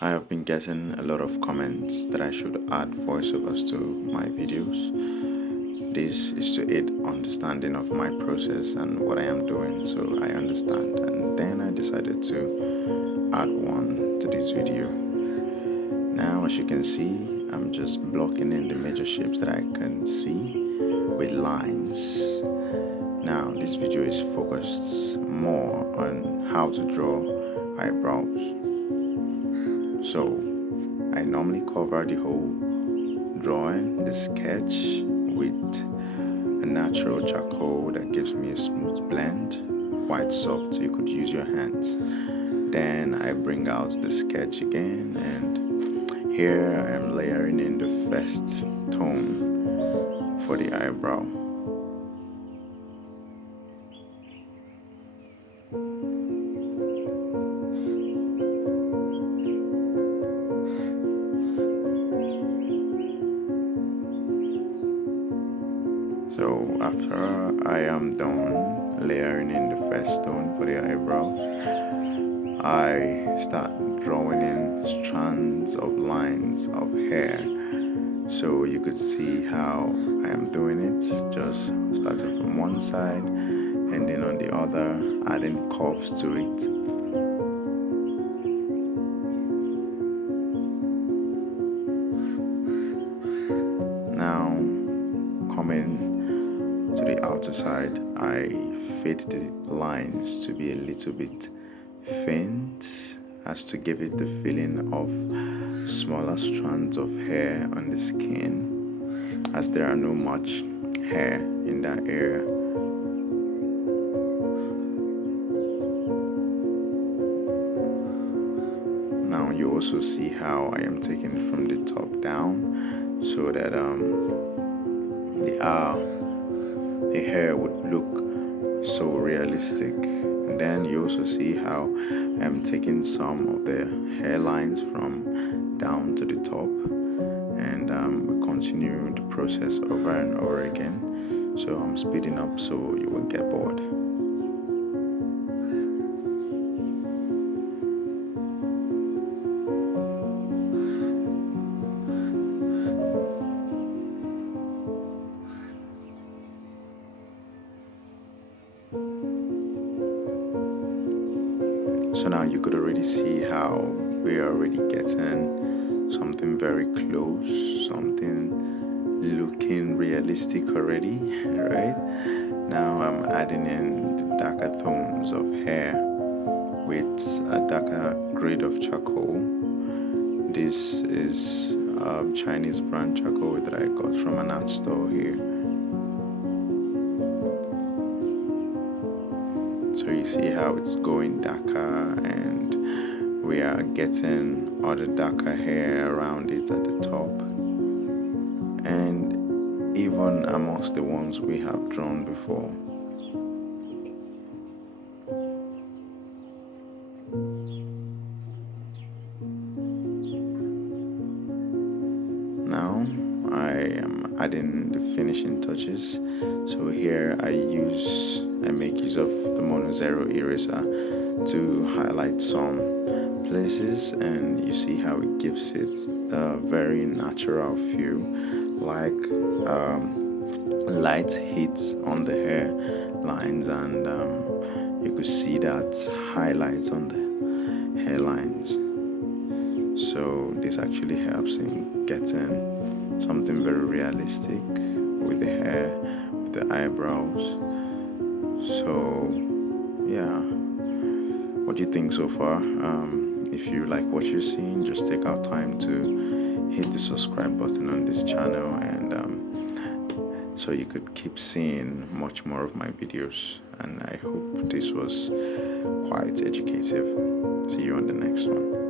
I have been getting a lot of comments that I should add voiceovers to my videos. This is to aid understanding of my process and what I am doing so I understand, and then I decided to add one to this video. Now, as you can see, I'm just blocking in the major shapes that I can see with lines. Now, this video is focused more on how to draw eyebrows. So, I normally cover the whole drawing, the sketch, with a natural charcoal that gives me a smooth blend, quite soft, so you could use your hands. Then I bring out the sketch again, and here I am layering in the first tone for the eyebrow. So after I am done layering in the first tone for the eyebrows, I start drawing in strands of lines of hair. So you could see how I am doing it, just starting from one side and then on the other, adding curves to it. Now, coming to the outer side, I fade the lines to be a little bit faint, as to give it the feeling of smaller strands of hair on the skin, as there are no much hair in that area. Now you also see how I am taking it from the top down, so that the hair would look so realistic. And then you also see how I'm taking some of the hairlines from down to the top, and we continue the process over and over again. So I'm speeding up so you won't get bored. So now you could already see how we are already getting something very close, something looking realistic already, right? Now I'm adding in the darker tones of hair with a darker grade of charcoal. This is Chinese brand charcoal that I got from an art store here. So you see how it's going darker, and we are getting all the darker hair around it at the top, and even amongst the ones we have drawn before. Now I am adding the finishing touches. So here I make use of the Mono Zero eraser to highlight some places, and you see how it gives it a very natural feel, like light hits on the hair lines, and you could see that highlights on the hairlines. So this actually helps in getting something very realistic with the hair, with the eyebrows. So yeah, what do you think so far? If you like what you're seeing, just take out time to hit the subscribe button on this channel, and so you could keep seeing much more of my videos. And I hope this was quite educative. See you on the next one.